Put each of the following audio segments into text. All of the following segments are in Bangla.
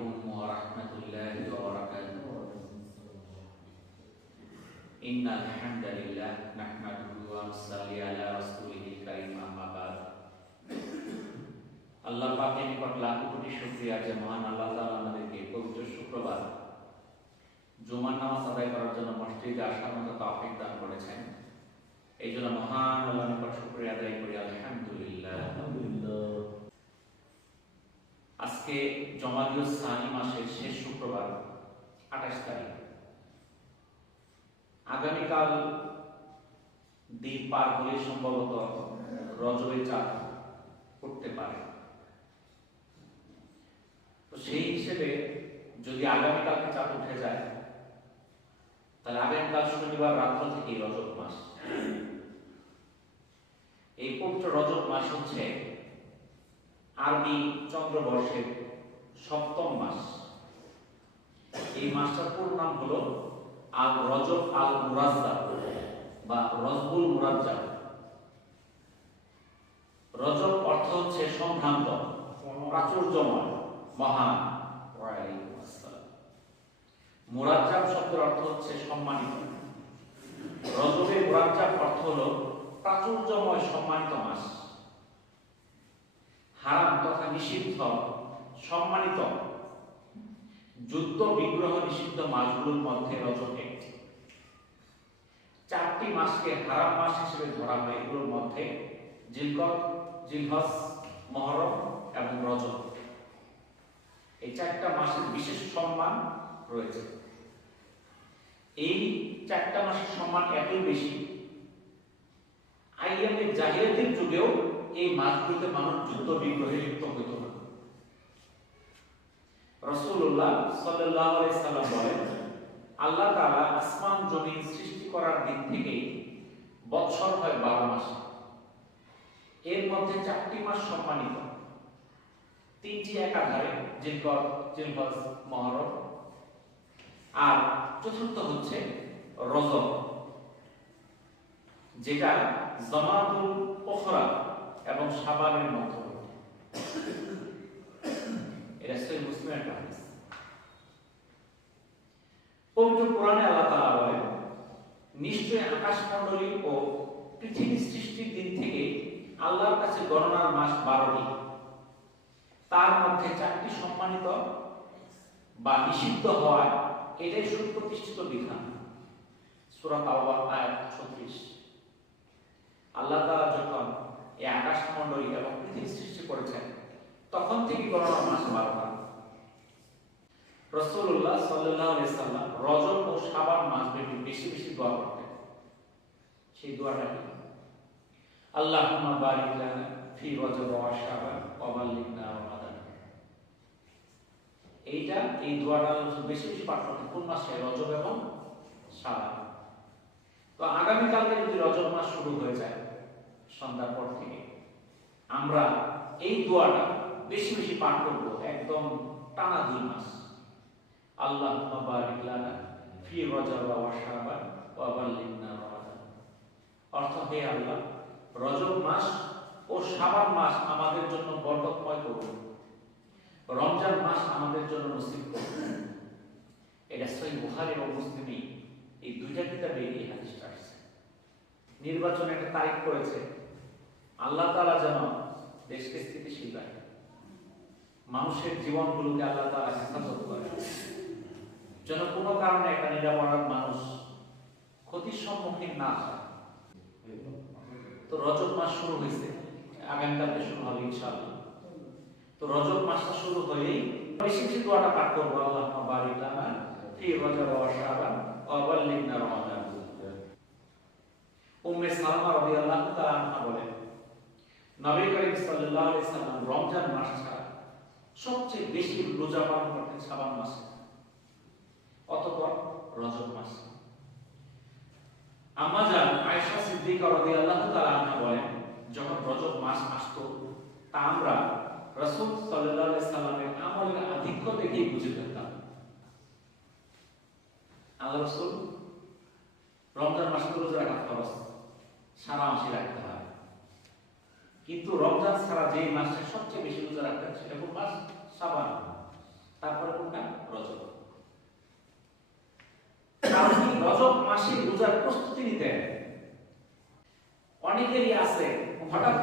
عليكم ورحمة الله وبركاته إن الحمد لله نحمده ونصلي على رسوله الكريم أما بعد আল্লাহ পাকের নিকট লাখ কোটি শুকরিয়া যে মহান আল্লাহ তাআলা আমাদেরকে পবিত্র শুক্রবার জুমার নামাজ আদায় করার জন্য মসজিদে আসার মতো তৌফিক দান করেছেন। এই জন্য মহান আল্লাহর নিকট শুকরিয়া আদায় করি আলহামদুলিল্লাহ। আজকে জমাদিউস সানি মাসের শেষ শুক্রবার 28 তারিখ। আগামীকাল দিন পার হলে সম্ভবত রজবের চাঁদ উঠতে পারে। তো সেই হিসেবে যদি আগামীকালকে চাঁদ উঠে যায় তাহলে আগামীকাল শনিবার রাত্র থেকে রজব মাস। এই পবিত্র রজব মাস হচ্ছে আরবি চন্দ্রবর্ষের 7ম মাস। এই মাসটার পুরো নাম হলো আল রজব আল মুরাজ্জাব বা রজবুল মুরাজ্জাব। রজব অর্থ হচ্ছে সম্ভ্রান্ত, প্রাচুর্যময়, মহান। মুরাজ্জাব শব্দের অর্থ হচ্ছে সম্মানিত। রজবে মুরাজ্জাব অর্থ হলো প্রাচুর্যময়, সম্মানিত মাস। হারাম তথা নিষিদ্ধ, সম্মানিত, যুদ্ধ বিগ্রহ নিষিদ্ধ মাসগুলোর মধ্যে রজব একটি। 4টি মাসকে হারাম মাস হিসেবে ধরা হয়। এগুলোর মধ্যে জিলকদ, জিলহজ, মুহররম এবং রজব। এই 4টা মাসের বিশেষ সম্মান রয়েছে। এই 4টা মাসের সম্মান এতই বেশি, আইয়ামে জাহিলিয়াতের যুগেও এই মাসগুলোতে মানুষ যুদ্ধ বিগ্রহে লিপ্ত হইত না। রাসূলুল্লাহ সাল্লাল্লাহু আলাইহি সাল্লাম বলেন, আল্লাহ তাআলা আসমান জমিন সৃষ্টি করার দিন থেকেই বৎসর হয় 12 মাস। এর মধ্যে 4টি মাস সম্মানিত, 3টি একাধারে, জিলকদ, জিলহজ, মুহররম, আর চতুর্থ হচ্ছে রজব, যেটা জমাতুল উখরা এবং শাবানের মধ্যবর্তী। এটা সহিহ মুসলিমের হাদিস। পবিত্র কোরআনে আল্লাহ তাআলা বলেন, নিশ্চয়ই আকাশমণ্ডলী ও পৃথিবী সৃষ্টির দিন থেকে আল্লাহর কাছে গণনার মাস 12টি। তার মধ্যে 4টি সম্মানিত বা নিষিদ্ধ হওয়ায় এটাই সুপ্রতিষ্ঠিত বিধান। সূরা তাওবা আয়াত 36। আল্লাহ তাআলা যখন এই আকাশমণ্ডলী এবং পৃথিবী সৃষ্টি করেছেন তখন থেকে গণনার মাস 12টা। রাসূলুল্লাহ সাল্লাল্লাহু আলাইহি সাল্লাম রজব ও শাবান মাস বেশি বেশি দোয়া করতেন। সেই দোয়াটা কি? আল্লাহুম্মা বারিক লানা ফি রজব ওয়া শাবান ওয়া বাল্লিগনা রমাদান। এই দোয়াটা বেশি বেশি পাঠ করতে কোন মাসে? রজব এবং শাবান। তো আগামী কালকে যদি রজব মাস শুরু হয়ে যায় সন্ধ্যার পর থেকে, আমরা এই দোয়াটা বেশি বেশি পাঠ করব একদম টানা 2 মাস। আল্লাহুম্মা বারিক লানা ফি রজব ওয়া শাবান ওয়া বাল্লিগনা রমাদান। অর্থ, হে আল্লাহ, রজব মাস ও শাবান মাস আমাদের জন্য বরকতময় করুন, রমজান মাস আমাদের জন্য নসিব করুন। এটা সহিহ বুখারী ও মুসলিমে এই 2টা কিতাবে এই হাদিসটা আছে। নির্বাচনে একটা তারিখ করেছে, আল্লাহ তাআলা যেন দেশকে স্থিতিশীল রাখে, মানুষের জীবনগুলোকে আল্লাহ তাআলা হেফাজত করে, যেন কোনো কারণে একটা নিরাপরাধ মানুষ ক্ষতির সম্মুখীন না হয়। তো রজব মাস শুরু হয়েছে, আগামীকালকে শুরু হবে ইনশাআল্লাহ। তো রজব মাসটা শুরু হলেই বেশি বেশি দোয়াটা পাঠ করবো, আল্লাহুম্মা বারিক লানা ফি রজব ওয়া শাবান ওয়া বাল্লিগনা রমাদান। উম্মে সালমা রাদিয়াল্লাহু তাআলা আনহা বলেন, নবী করিম সাল্লাল্লাহু আলাইহি সাল্লাম রমজান মাস ছাড়া সবচেয়ে বেশি রোজা পালন করতেন শাবান মাসে, অতঃপর রজব মাসে। আম্মা জান আয়েশা সিদ্দিকা রাদিয়াল্লাহু তাআলা আনহা বলেন, যখন রজব মাস আসতো তা আমরা রাসূল সাল্লাল্লাহু আলাইহি সাল্লামের আমলের আধিক্য দেখেই বুঝে ফেলতাম। আল্লাহ রাসূল রমজান মাসে রোজা রাখা ফরজ, সারা মাসে রাখতে হয়, কিন্তু রমজান ছাড়া যে মাসে সবচেয়ে বেশি রোজা রাখতেন সেটা কোন মাস? শাবান। তারপরে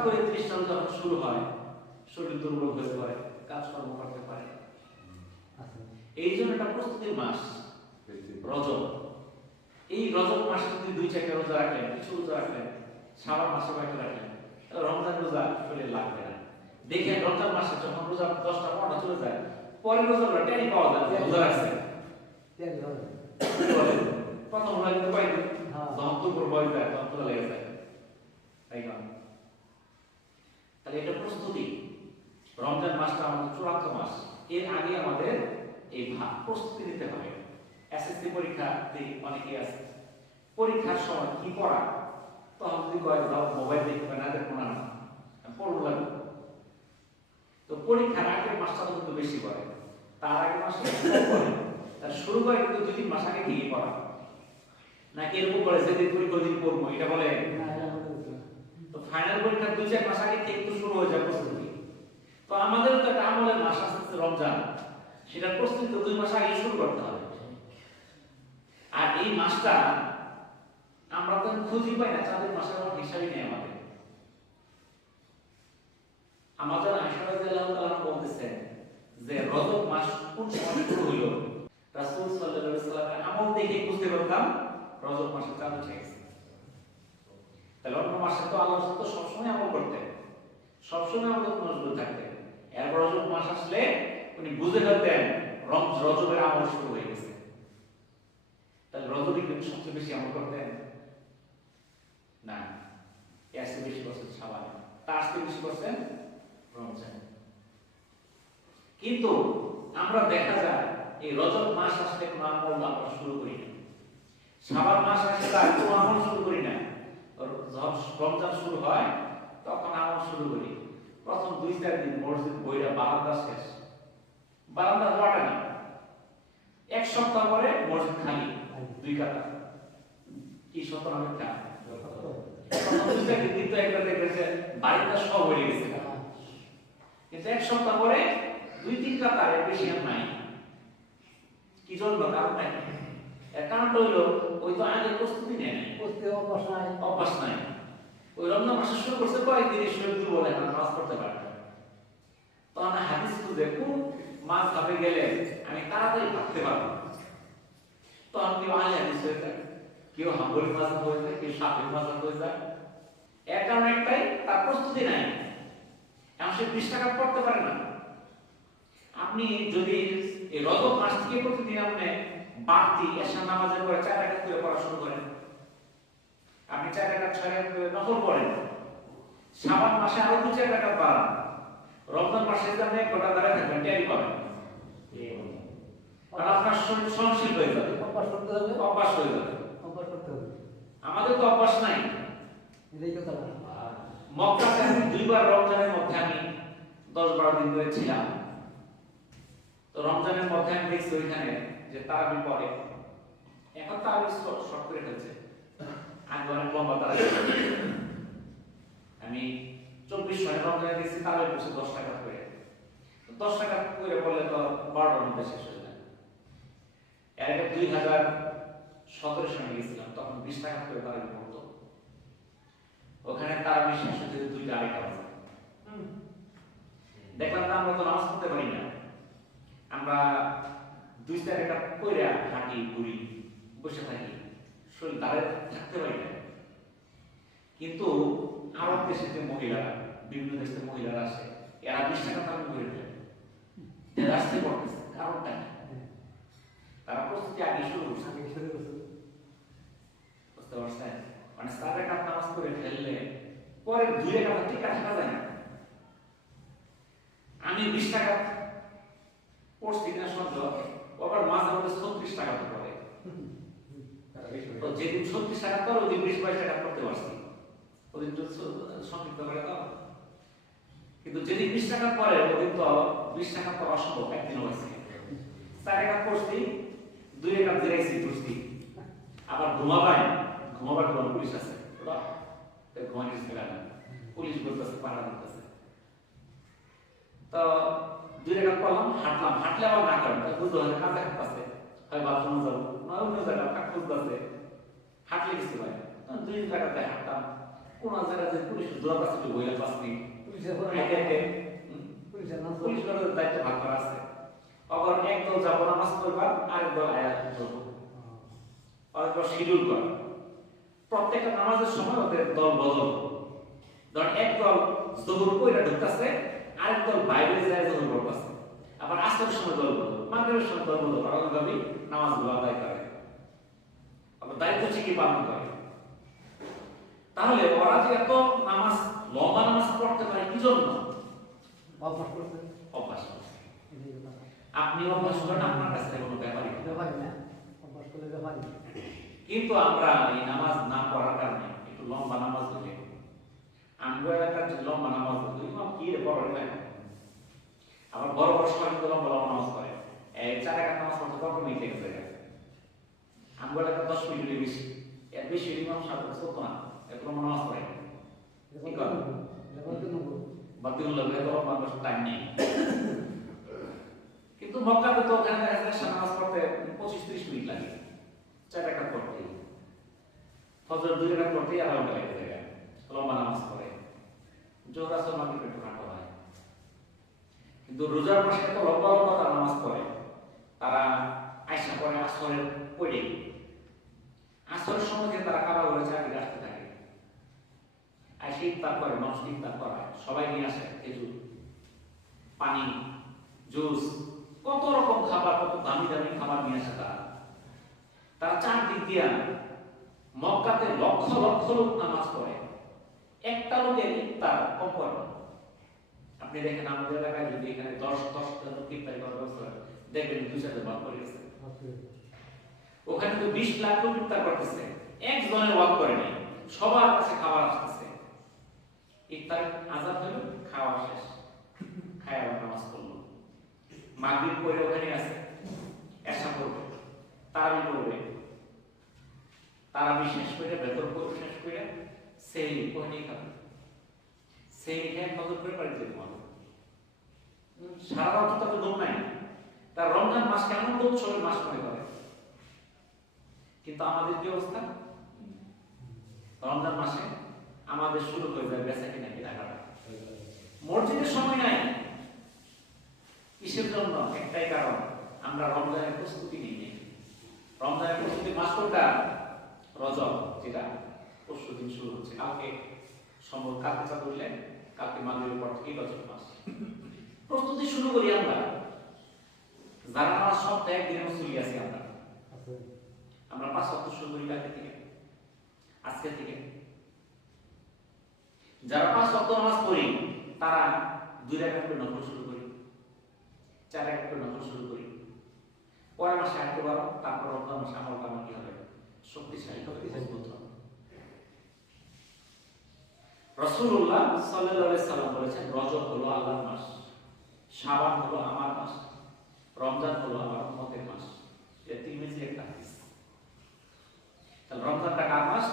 করে 30 সাল যখন শুরু হয় শরীর দুর্বল হয়ে পড়ে, কাজকর্ম করতে পারে। এই জন্য একটা প্রস্তুতির মাস রজব। এই রজব মাসে যদি 2-4টা রোজা রাখলেন, কিছু রোজা রাখলেন, শাবান মাসে কয়েকটা রাখলেন, তাহলে রমজান রোজা শরীরে লাগবে না। দেখেন রমজান মাসে যখন রোজা 10টা 15টা চলে যায়, পরের রোজা টেরি পাওয়া যায় রোজা রাখছে। প্রথম রোজা কিন্তু পাই যখন দুপুর বয়স যায় তখন তোলা লেগে যায়, তাই না? তাহলে এটা প্রস্তুতি। রমজান মাসটা আমাদের চূড়ান্ত মাস। এর আগে আমাদের এই প্রস্তুতি নিতে হবে। এসএসসি পরীক্ষা অনেকেই আছে, পরীক্ষার সময় কি পড়া, তখন যদি কয়েক মোবাইল দেখবে না দেখবো না পড়বো লাগবে। তো পরীক্ষার আগের মাসটা কিন্তু বেশি পড়ে, তার আগের মাসে পড়ে, তার শুরু করে কিন্তু 2-3 মাস আগে থেকে পড়া। নাকি এরকম করে যেদিন পরীক্ষা দিন পড়বো এটা বলে? তো ফাইনাল পরীক্ষা 2-4 মাস আগে থেকে তো শুরু হয়ে যায় প্রস্তুতি। তো আমাদের তো একটা আমলের মাস আছে রমজান, সেটার প্রস্তুতি তো 2 মাস আগে শুরু করতে হবে। আর এই মাসটা আমরা তো খুঁজে পাই না, চাঁদের মাসের আমার হিসাবই নেই আমাদের। আমাদের আয়েশা রাদিয়াল্লাহু তাআলা বলতেছেন যে রজব মাস কোন সময় শুরু হলো, রাসূল সাল্লাল্লাহু আলাইহি ওয়াসাল্লামের আমল দেখে বুঝতে পারতাম রজব মাসে চাঁদ উঠে গেছে। তাহলে অন্য মাসে তো আল্লাহ তো সবসময় আমল করতেন, সবসময় আমল মজবুত থাকতেন। এরপর রজব মাস আসলে উনি বুঝে ফেলতেন রজবের আমল শুরু হয়ে গেছে। তাহলে রজবে কিন্তু সবচেয়ে বেশি আমল করতেন না, এর চেয়ে বেশি করছেন শাবানে, তার চেয়ে বেশি করছেন রমজান। কিন্তু আমরা দেখা যায় এই রজব মাস আসলে কোনো আমল আমরা শুরু করি না, শাবান মাস আসলে আর কোনো আমল শুরু করি না। রমজান শুরু হয় তখন আমল শুরু করি। প্রথম 2-4 দিন মসজিদ বইরা বারান্দা শেষ, বারান্দা ওয়াটা না। 1 সপ্তাহ পরে মসজিদ খালি 2 কাতা। কি সত্য না মিথ্যা? প্রথম 2-4 দিন তো একবার দেখেছে বাড়িটা সব হয়ে গেছে, কিন্তু 1 সপ্তাহ পরে 2-3 কাতার বেশি আর নাই। কি জন্য? কারণ নাই। এর কারণটা হলো ওই তো আগে প্রস্তুতি নেই, অভ্যাস নাই। ওই রমজান মাসে শুরু করছে কয়েকদিন শরীর দুর্বল, এখন নামাজ পড়তে পারে না। তখন হাদিস খুঁজে কোন মাছ ভাবে গেলে আমি তাড়াতাড়ি ভাবতে পারবো, তখন কেউ আহলে হাদিস হয়ে যায়, কেউ হাম্বলি মাযহাব হয়ে যায়, কেউ শাফিঈ মাযহাব হয়ে যায়। এর কারণ একটাই, তার প্রস্তুতি নাই। এখন সে 20 টাকা পড়তে পারে না। আপনি যদি এই রজব মাস থেকে প্রতিদিন আপনি বাড়তি এশা নামাজের পরে 4 রাকাত করে পড়া শুরু করেন, আপনি 4 রাকাত 6 রাকাত করে নফল পড়েন, শাবান মাসে আরো 2-4 রাকাত বাড়ান, রমজান মাসে যদি আপনি 1 ঘন্টা দাঁড়ায় থাকবেন টেরি পাবেন, কারণ আপনার শরীর সহনশীল হয়ে যাবে, অভ্যাস করতে হবে, অভ্যাস হয়ে যাবে। অভ্যাস করতে হবে। আমাদের তো অভ্যাস নাই। এটাই কথা না। মক্কাতে আমি 2 বার রমজানের মধ্যে আমি 10-12 দিন ধরে ছিলাম। তো রমজানের মধ্যে আমি দেখছি ওইখানে যে তারাবি পড়ে, এখন তারাবি শর্ট করে ফেলছে, আগে অনেক লম্বা তারাবি। আমি 24 সালে রমজানে দেখছি তারাবি পড়ছে 10 টাকা করে। 10 টাকা করে বললে তো 12টার মধ্যে শেষ হয়ে যায়। এর আগে 2017 সালে গেছিলাম, তখন 20 টাকা করে তারাবি পড়তো। ওখানে তারাবি শেষ হতে 2টা-2:30 বাজে। দেখলাম না আমরা তো নামাজ পড়তে পারি না, আমরা 2-4 রাকাত পড়ে হাঁটি ঘুরি বসে থাকি, শরীর দাঁড়িয়ে থাকতে পারি না। কিন্তু আরব দেশের যে মহিলারা, বিভিন্ন দেশের মহিলারা আসে, এরা 20 টাকা তারা করে ফেলে, রাস্তায় পড়তেছে। কারণটা কি? তারা প্রস্তুতি আগে শুরু করছে, বুঝতে পারছেন? মানে 4 রাকাত নামাজ করে ফেললে পরে 2 রাকাত টিকা থাকা যায় না। আমি 20 টাকা পড়ছি কিনা সন্দেহ, আবার মাঝে মাঝে 36 টাকা পড়ে। তো যেদিন 36 টাকা পড়ে ওদিন 20-22 টাকা পড়তে পারছি, ওদিন তো সংক্ষিপ্ত করে দাও। কিন্তু যেদিন 20 টাকা পড়ে ওদিন তো 20 টাকা তো অসম্ভব, একদিনও হয়েছে। 4 টাকা পড়ছি, 2 টাকা জিরাইছি পড়ছি, আবার ঘুমাবার পুলিশ আছে, ঘুমানিস না, পুলিশ বলতেছে পাড়া দিতেছে। তো 2 টাকা পড়লাম, হাঁটলাম, হাঁটলে আবার না করেন, বুঝতে হবে কাজে হাঁটতেছে, হয় বাথরুমে যাবো, অন্য জায়গা কাজ খুঁজতেছে, হাঁটলে কিছু হয়। 2 টাকাতে হাঁটতাম, কোন জায়গাতে পুলিশ দৌড় আছে তো বইলা পাসনি পুলিশের পরে পুলিশের নাম পুলিশ করার দায়িত্ব ভাগ করা আছে আবার এক দল যাব নামাজ পড়বা আরেক দল আয়াত পড়বো আরেক শিডিউল করা প্রত্যেকটা নামাজের সময় ওদের দল বদল ধর এক দল যোহর কইরা ঢুকতাছে আরেক দল বাইরে যায় যোহর পড়তাছে আবার আসরের সময় দল বদল মাগরিবের সময় দল বদল আলাদাভাবে নামাজগুলো আদায় করে আবার দায়িত্ব ঠিকই পালন করে তাহলে ওরা যে এত নামাজ লম্বা নামাজ পড়তে পারে কি জন্য অভ্যাস করছে অভ্যাস আপনি অভ্যাস করেন আপনার কাছে কোনো ব্যাপারই না অভ্যাস করলে ব্যাপারই কিন্তু আমরা এই নামাজ না পড়ার কারণে একটু লম্বা নামাজ হলে আমরা এলাকার যে লম্বা নামাজ হলে ইমাম কি রে পড়ে না আবার বড় বড় সময় কিন্তু লম্বা লম্বা নামাজ পড়ে এই 4 রাকাত নামাজ পড়তে 10 মিনিট লেগে যায় আমরা এলাকা 10 মিনিটের বেশি এর বেশি ইমাম সাহেব চলতো না এত লম্বা নামাজ পড়ে কি করে বাদিউল্লাহ এত লম্বা টাইম নেই কিন্তু মক্কাতে তো ওখানে দেখা যায় নামাজ পড়তে 25-30 মিনিট লাগে 4 রাকাত পড়তে ফজর 2 রাকাত পড়তে আধা ঘন্টা লেগে যায় লম্বা নামাজ পড়ে জোহর আসর মাগরিব একটু খাটো হয় কিন্তু রোজার মাসে এত লম্বা লম্বা তারা নামাজ পড়ে তারা আয়সা পড়ে আসরের পড়ে আসরের সময় যে তারা কাবা ঘরে চাকরি আসতে থাকে আয়সা ইফতার করে মানুষ ইফতার করায় সবাই নিয়ে আসে খেজুর পানি জুস কত রকম খাবার কত দামি দামি খাবার নিয়ে আসে তারা চারদিক দিয়া মক্কাতে লক্ষ লক্ষ লোক নামাজ পড়ে একটা লোকের ইফতার কম করে না। আপনি দেখেন আমাদের এলাকায় যদি এখানে 10 লোক ইফতার করার ব্যবস্থা দেখবেন 2-4 বার করে গেছে ওখানে তো 20 লাখ লোক ইফতার করতেছে একজনের ওয়াক করে নাই সবার কাছে খাবার আসতেছে ইফতার আজান হলো খাওয়া শেষ খায় আবার নামাজ পড়লো মাগরিব পড়ে ওখানে আছে এশা পড়বে তারাবি পড়বে তারাবি শেষ করে ভেতর পড়ে শেষ করে সেই ওখানেই খাবে সেই খেয়ে ফজর করে বাড়িতে ঘুমাবে সারা রাত তো ঘুম নাই তার রমজান মাস কেমন তো উৎসবের মাস মনে করে কিন্তু আমাদের কি অবস্থা রমজান মাসে আমাদের শুরু হয়ে যায় বেচা কিনা কেনাকাটা মসজিদের সময় নাই কিসের জন্য একটাই কারণ আমরা রমজানের প্রস্তুতি নিই রমজানের প্রস্তুতি মাস কোনটা রজব যেটা পরশু দিন শুরু হচ্ছে কালকে সম্ভব কালকে চাঁদ উঠলেন কালকে মাগরিবের পর থেকেই রজব মাস প্রস্তুতি শুরু করি আমরা যারা আমার সপ্তাহে একদিনের মুসলি আছি আমরা 5 ওয়াক্ত শুরু করি কালকে থেকে আজকে থেকে যারা 5 ওয়াক্ত নামাজ পড়ি তারা 2 রাকাত করে নফল শুরু করি 4 রাকাত করে নফল শুরু করি পরের মাসে আরেকটু বাড়ো তারপর রমজান মাসে আমল কামা কি হবে শক্তিশালী হবে মজবুত হবে রাসূলুল্লাহ সাল্লাল্লাহু আলাইহি সাল্লাম বলেছেন রজব হলো আল্লাহর মাস শাবান হলো আমার মাস রমজান হলো আমার উম্মতের মাস এটা তিরমিজি একটা হাদিস তাহলে রমজানটা কার মাস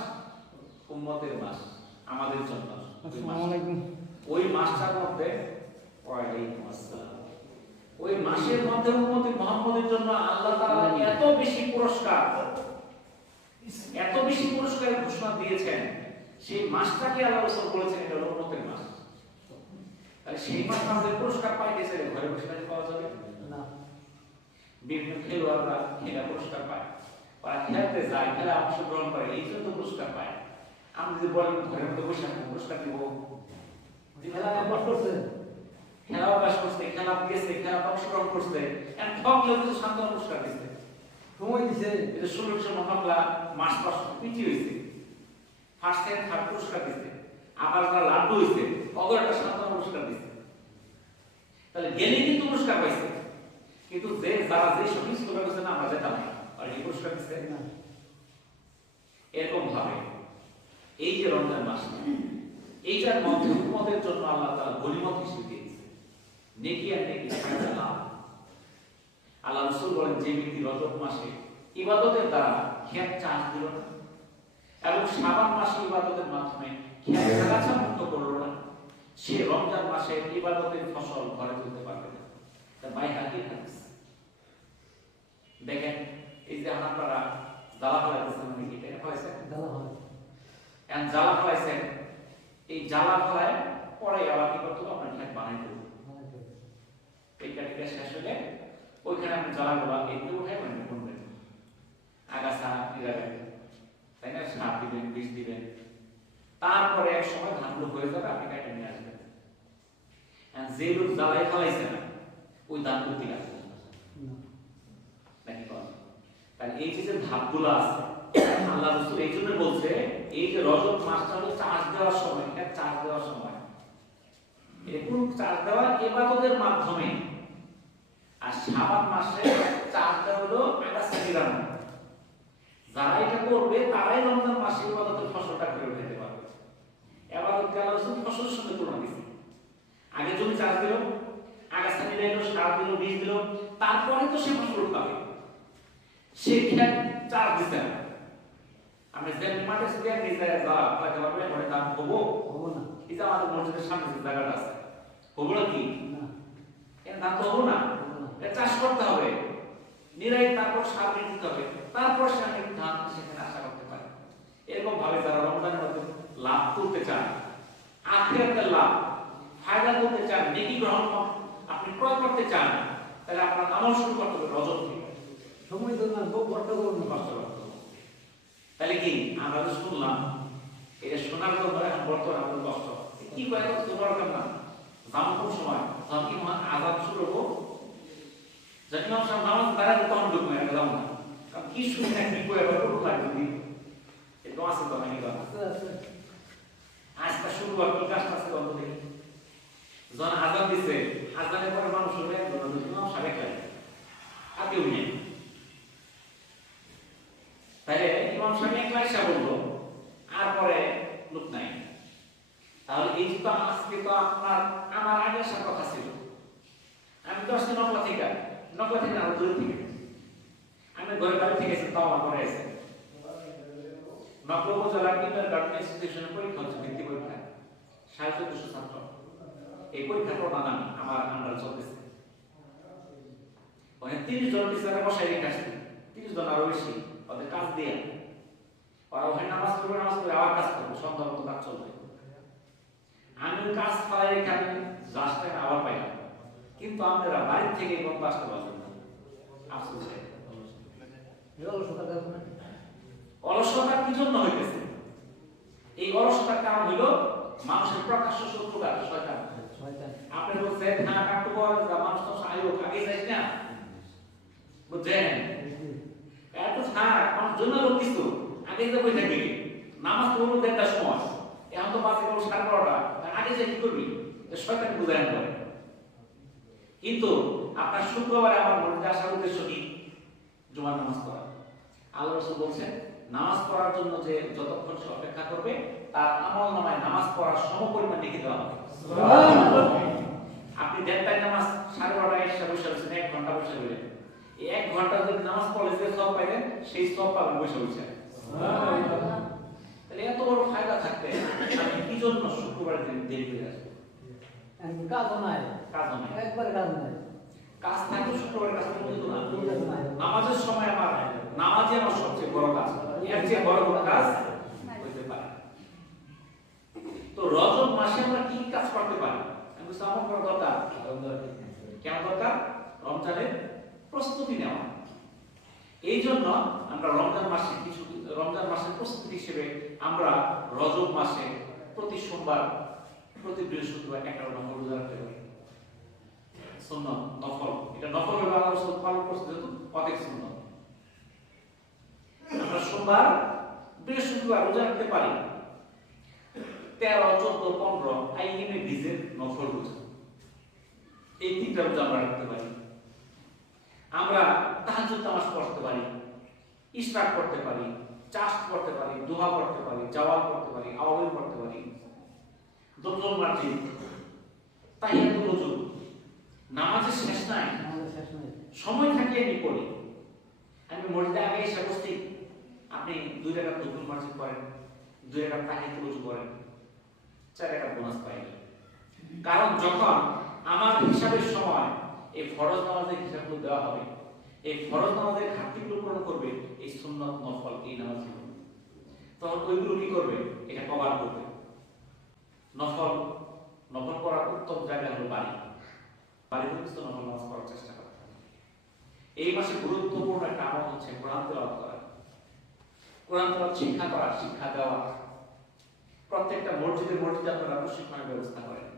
উম্মতের মাস আমাদের জন্য আসসালামু আলাইকুম ওই মাসটার মধ্যে ওয়ালাইকুম আসসালাম ওই মাসের মধ্যে উম্মতে মুহাম্মদের জন্য আল্লাহ তাআলা এত বেশি পুরস্কারের ঘোষণা দিয়েছেন সেই মাসটাকে আল্লাহ রাসূল বলেছেন এটা হলো উম্মতের মাস তাহলে সেই মাস আমাদের পুরস্কার পাইতেছে ঘরে বসে কাজ পাওয়া যাবে না বিভিন্ন খেলোয়াড়রা খেলা পুরস্কার পায় ওরা খেলতে যায় খেলা অংশগ্রহণ করে এই জন্য পুরস্কার পায় আমি যদি বলেন ঘরের মধ্যে বসে পুরস্কার দিব খেলা অভ্যাস করছে খেলা অভ্যাস করছে খেলা গেছে খেলা অংশগ্রহণ করছে এখন সব লোক কিছু সান্ত্বনা পুরস্কার দিচ্ছে সময় দিছে এটা 1600 মহল্লা মাস পাস পিটি হয়েছে ফার্স্ট সেকেন্ড থার্ড পুরস্কার দিচ্ছে আবার যারা লাড্ডু হয়েছে অগরটা সান্ত্বনা পুরস্কার দিচ্ছে তাহলে গেলে কিন্তু পুরস্কার পাইছে কিন্তু যে যারা যে সব কিছু করছে না আমরা যেতাম আর এই পুরস্কার দিচ্ছে না এরকম ভাবে এই যে রমজান মাস এইটার মধ্যে উম্মতের জন্য আল্লাহ তাআলা গনিমত হিসেবে দিয়েছে নেকি আর নেকি ফায়দা লাভ আল্লাহ রাসূল বলেন যে ব্যক্তি রজব মাসে ইবাদতের দ্বারা খেত চাষ দিল না এবং শাবান মাসে ইবাদতের মাধ্যমে খেত আগাছা মুক্ত করলো না সে রমজান মাসে ইবাদতের ফসল ঘরে তুলতে পারবে না তা বাইহাকি হাদিস দেখেন এই যে আপনারা জ্বালা ফলাইতেছেন মানে কি এটা ফলাইছেন জ্বালা হয় এখন জ্বালা ফলাইছেন জ্বালা ফলায় পরে আবার কি করতে হবে, আপনার ঠ্যাক বানাই দেবো। এই কাটিটা শেষ হলে ওইখানে আপনি জ্বালাগুলা একটু উঠাই মানে করবেন, আগাছা নিরাবেন, তাই না, সার দিবেন, বীজ দিবেন। তারপরে এক সময় ধানগুলো হয়ে যাবে, আপনি কাটে নিয়ে আসবেন। যে লোক জ্বালাই ফলাইছে না ওই ধান করতে গেছে নাকি কর। তাহলে এই যে ধাপগুলো আছে আল্লাহ রাসূল এই জন্য বলছে, এই যে রজব মাসটা হলো চাষ দেওয়ার সময়, এটা চাষ দেওয়ার সময়। এরকম চাষ দেওয়া ইবাদতের মাধ্যমে, আর শাবান মাসে চাষ দেওয়া হলো আগাছা নিরানো। যারা এটা করবে তারাই রমজান মাসে ইবাদতের ফসলটা করে উঠাতে পারবে। ইবাদতকে আল্লাহ রাসূল ফসলের সঙ্গে তুলনা দিয়েছে। আগে জমি চাষ দিল, আগাছা নিরাইলো, সার দিল, বীজ দিল, তারপরে তো সে ফসল উঠাবে। সে খেত চাষ দিতে না, আমি যে মাঠে দিয়ে নিজে যা পাইতে পারবে ওটা দাম হবো হবো না। এই যে আমাদের মসজিদের সামনে যে জায়গাটা আছে, হবো কি না, এর দাম তো হবো না। এটা চাষ করতে হবে, নিরাই, তারপর সার বীজ দিতে হবে, তারপর সে আমি ধান সেখানে আশা করতে পারে। এরকম ভাবে যারা রমজানের মধ্যে লাভ করতে চান, আখিরাতের লাভ ফায়দা করতে চান, নেকি গ্রহণ আপনি ক্রয় করতে চান, তাহলে আপনার আমল শুরু করতে হবে রজব থেকে। সময় তো না, খুব কষ্ট করুন, কষ্ট করতে হবে। তাহলে কি আমরা তো শুনলাম, এটা শোনার জন্য এখন বর্তমানে আমাদের কষ্ট কি করে তো দরকার না। যাও কোন সময় তখন কি মহান আজাদ শুরু হবো, জানি না সব নামাজ দাঁড়াতে তখন ঢুকবো, এটা যাও না, কারণ কি শুনে না কি করে করবো লাগবে দিন এটা আছে তো নাকি আজটা শুরু হওয়ার কি কাজটা আছে বন্ধ দেখি। যখন আজাদ দিচ্ছে, আজানের পরে মানুষ হবে সাড়ে খায়, আর কেউ নেই। তাহলে ইমাম সাহেব একলা এসে বললো, আর পরে লোক নাই। তাহলে এই যে তো আজকে তো আমার আগে আসার কথা ছিল, আমি তো আসছি নকলা থেকে আরো দূরে থেকে, আমি ঘরে বাড়ি থেকে এসে তাও আমার পরে এসে নকলা উপজেলা কিন্ডার গার্ডেন ইনস্টিটিউশনের পরীক্ষা হচ্ছে, বৃত্তি পরীক্ষা, 1450 ছাত্র। এই পরীক্ষা প্রদান আমার আন্ডার চলতেছে। ওখানে 30 জন টিচারে বসাই রেখে আসছে, 30 জন আরো বেশি, ওদের কাজ দিয়ে ওরা ওখানে নামাজ পড়বে, আবার কাজ করবে, সন্ধ্যা মতো কাজ চলবে। আমি ওই কাজ পালাই রেখে আমি লাস্ট টাইম আবার পাইলাম, কিন্তু আপনারা বাড়ির থেকে কোন আসতে পারবেন না। আফসোস, অলসতা কি জন্য হইতেছে? এই অলসতার কারণ হইল মানুষের প্রকাশ্য শত্রুতা শয়তান। আপনি বলছেন না কাটু বল মানুষ তো আয়ো আগে যাই না, বুঝছেন? এত থাক মানুষ জন্য লোক কিছু আগে যে বই থাকবি, নামাজ পড়বো 1:30টার সময়, এখন তো বাজে গেল 12:30, আগে যে কি করবি? শয়তান বুঝায় করে। কিন্তু আপনার শুক্রবারে আমার মনে আসার উদ্দেশ্য কি? জুমার নামাজ পড়া। আল্লাহ রাসূল বলছেন, নামাজ পড়ার জন্য যে যতক্ষণ সে অপেক্ষা করবে তার আমল নামায় নামাজ পড়ার সমপরিমাণ লিখে দেওয়া হবে। আপনি 1:30টায় নামাজ 12:30টায় এসে বসে আছেন, 1 ঘন্টা বসে রইলেন, এই 1 ঘন্টা যদি নামাজ পড়লে যে সওয়াব পাইলেন সেই সওয়াব পাবেন বসে বসে। তাহলে এত বড় ফায়দা থাকতে আমি কি জন্য শুক্রবারের দিন দেরি করে আসবো? কাজও নাই, একবার কাজ নাই, কাজ থাকলে শুক্রবারের কাজ করতে না। নামাজের সময় আমার নামাজই আমার সবচেয়ে বড় কাজ, এর চেয়ে বড় কাজ হইতে পারে। তো রজব মাসে আমরা কি কাজ করতে পারি? আমি বলছি আমার করা দরকার, কেন দরকার? রমজানের প্রস্তুতি নেওয়া। এই জন্য আমরা রমজান মাসের প্রস্তুতি হিসেবে আমরা রজব মাসে প্রতি সোমবার, প্রতি বৃহস্পতিবার একটা নফল রোজা রাখতে পারি। সুন্নাত নফল, এটা নফল হলো আল্লাহ রাসূল পালন করতে যেত অনেক সুন্নাত। আমরা সোমবার, বৃহস্পতিবার রোজা রাখতে পারি। 13, 14, 15 আইয়িমে বীজের নফল রোজা, এই 3টা রোজা আমরা রাখতে পারি। আমরা তাহাজ্জুদ নামাজ পড়তে পারি, ইশরাক করতে পারি, চাষ করতে পারি, দোয়া করতে পারি, জাওয়াল করতে পারি, আওয়াল করতে পারি, দোতল মাটি, তাহিয়াতুল ওযু। নামাজের শেষ নাই, সময় থাকে আমি পড়ি। আমি মসজিদে আগে এসে বসছি, আপনি 2 রাকাত দোতল মাটি করেন, 2 রাকাত তাহিয়াতুল ওযু করেন, 4 রাকাত বোনাস পাইলেন। কারণ যখন আমার হিসাবের সময় এই ফরজ নামাজের হিসাবগুলো দেওয়া হবে, এই ফরজ নামাজের ঘাটতিগুলো পূরণ করবে এই সুন্নাত নফল এই নামাজগুলো, তখন ওইগুলো কি করবে? এটা কভার করবে। নফল নফল করার উত্তম জায়গা হলো বাড়ি। বাড়িতে কিছু নফল নামাজ পড়ার চেষ্টা করতে হবে। এই মাসে গুরুত্বপূর্ণ একটা আমল হচ্ছে কোরআন তেলাওয়াত করা। কোরআন তেলাওয়াত শিক্ষা করা, শিক্ষা দেওয়া। প্রত্যেকটা মসজিদে আপনারা প্রশিক্ষণের ব্যবস্থা করেন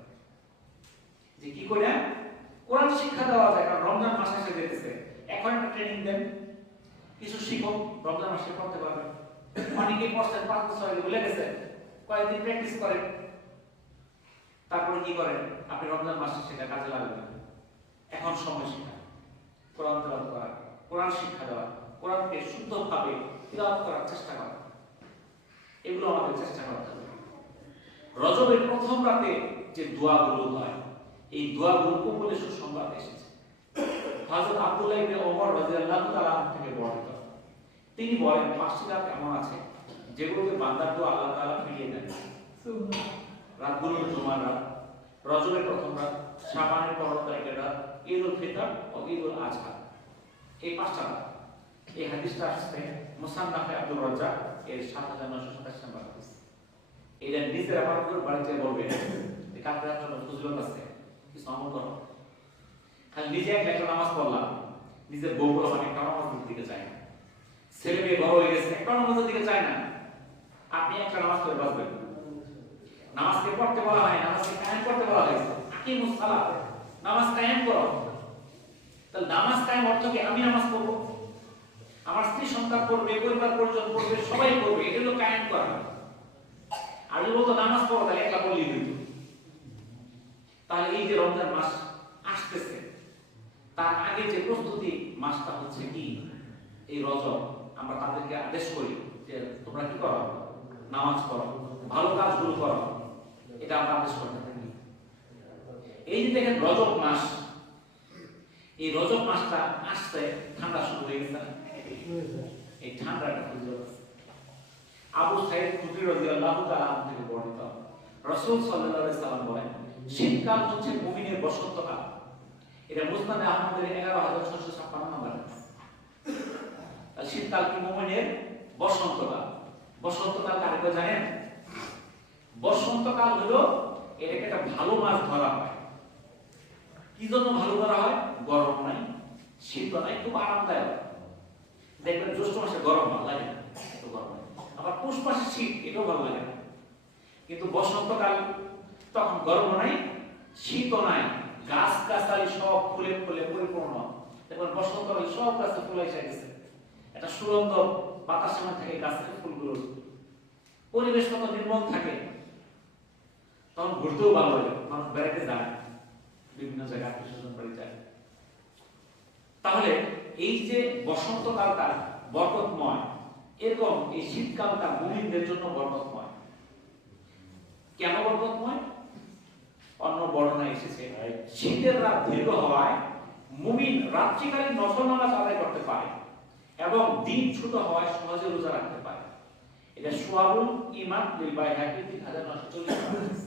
যে কি করে কোরআন শিক্ষা দেওয়া যায়। কারণ রমজান মাস এসে যেতেছে, এখন একটা ট্রেনিং দেন, কিছু শিখুন, রমজান মাসে পড়তে পারবেন। অনেকে পড়ছেন 5 বছর আগে ভুলে গেছে, কয়েকদিন প্র্যাকটিস করেন, তারপরে কি করেন আপনি রমজান মাসে সেটা কাজে লাগাবেন। এখন সময় শিক্ষা, কোরআন তেলাওয়াত করা, কোরআন শিক্ষা দেওয়া, কোরআনকে শুদ্ধভাবে তেলাওয়াত করার চেষ্টা করা, এগুলো আমাদের চেষ্টা করতে হবে। রজবের প্রথম রাতে যে দোয়াগুলো হয়, এই দোয়াগুলো কবুলের সুসংবাদ এসেছে। হযরত আব্দুল্লাহ ইবনে ওমর রাদিয়াল্লাহু তাআলা থেকে বর্ণিত, তিনি বলেন 5টি রাত এমন আছে যেগুলোতে বান্দার দোয়া আল্লাহ তাআলা ফিরিয়ে দেন। রাতগুলো জুমার রাত, রজবের প্রথম রাত, শাবানের 15 তারিখের রাত, ঈদুল ফিতর ও ঈদুল আজহা, এই 5টা রাত। এই হাদিসটা আসছে মুসান্নাফে আব্দুর রাজ্জাক এর 7927 নম্বর হাদিস। এটা নিজের আমার উপর বাড়িতে বলবেন যে কালকে রাত ফজিলত আছে, কিছু আমল করো। খালি নিজে একটা নামাজ পড়লাম, নিজের বউগুলো মানে একটা নামাজের দিকে চায় না, ছেলে মেয়ে বড় হয়ে গেছে একটা নামাজের দিকে চায় না, আপনি একটা নামাজ পড়ে বাঁচবেন। নামাজকে পড়তে বলা হয়, নামাজকে কায়েম করতে বলা হয়েছে। আকিমুস সালাত, নামাজ কায়েম করো। তাহলে নামাজ কায়েম অর্থ কি আমি নামাজ পড়বো, আমার স্ত্রী সন্তান পড়বে, পরিবার পরিজন পড়বে, সবাই পড়বে, এটা হলো কায়েম করা। আর যদি বলতো নামাজ পড়ো তাহলে একটা বললেই হইতো। তাহলে এই যে রমজান মাস আসতেছে, তার আগে যে প্রস্তুতি মাসটা হচ্ছে কি এই রজব, আমরা তাদেরকে আদেশ করি যে তোমরা কি করো, নামাজ পড়ো, ভালো কাজগুলো করো, এটা আমরা আদেশ করতে থাকি। এই যে দেখেন রজব মাস, এই রজব মাসটা আসছে, ঠান্ডা শুরু হয়ে গেছে না? এই ঠান্ডাটা ফজিলত আছে। আবু সাঈদ খুদরি রাদিয়াল্লাহু তাআলা থেকে বর্ণিত, রাসূল সাল্লাল্লাহু আলাইহি সাল্লাম বলেন, শীতকাল হচ্ছে মুমিনের বসন্তকাল। এটা মুসনাদে আহমদের 11656 নম্বর হাদিস। শীতকাল কি মুমিনের বসন্তকাল। বসন্তকাল কাকে বলে জানেন? বসন্তকাল হলো এটাকে একটা ভালো মাস ধরা হয়। কি জন্য ভালো ধরা হয়? গরম নাই, শীত নাই, খুব আরামদায়ক। দেখবেন জ্যৈষ্ঠ মাসে গরম ভালো লাগে না, এত গরম নাই। আবার পৌষ মাসে শীত, এটাও ভালো লাগে না। কিন্তু বসন্তকাল তখন গরম নাই, শীতও নাই, গাছ গাছালি সব ফুলে ফুলে পরিপূর্ণ। দেখবেন বসন্তকালে সব গাছে ফুল এসে গেছে, একটা সুগন্ধ বাতাসের মধ্যে থাকে গাছের ফুলগুলো, পরিবেশ কত নির্মল থাকে। তখন ঘুরতেও ভালো লাগে, মানুষ বেড়াতে যায়, বিভিন্ন জায়গায় আত্মীয় বাড়ি যায়। তাহলে এই যে বসন্তকালটা বরকতময়, এরকম এই শীতকালটা মুমিনদের জন্য বরকতময়। কেন বরকতময়? অন্য বর্ণনা এসেছে শীতের রাত দীর্ঘ হওয়ায় মুমিন রাত্রিকালীন নফল নামাজ আদায় করতে পারে এবং দিন ছোট হওয়ায় সহজে রোজা রাখতে পারে। এটা শুআবুল ঈমান লিল বাইহাকী 3940।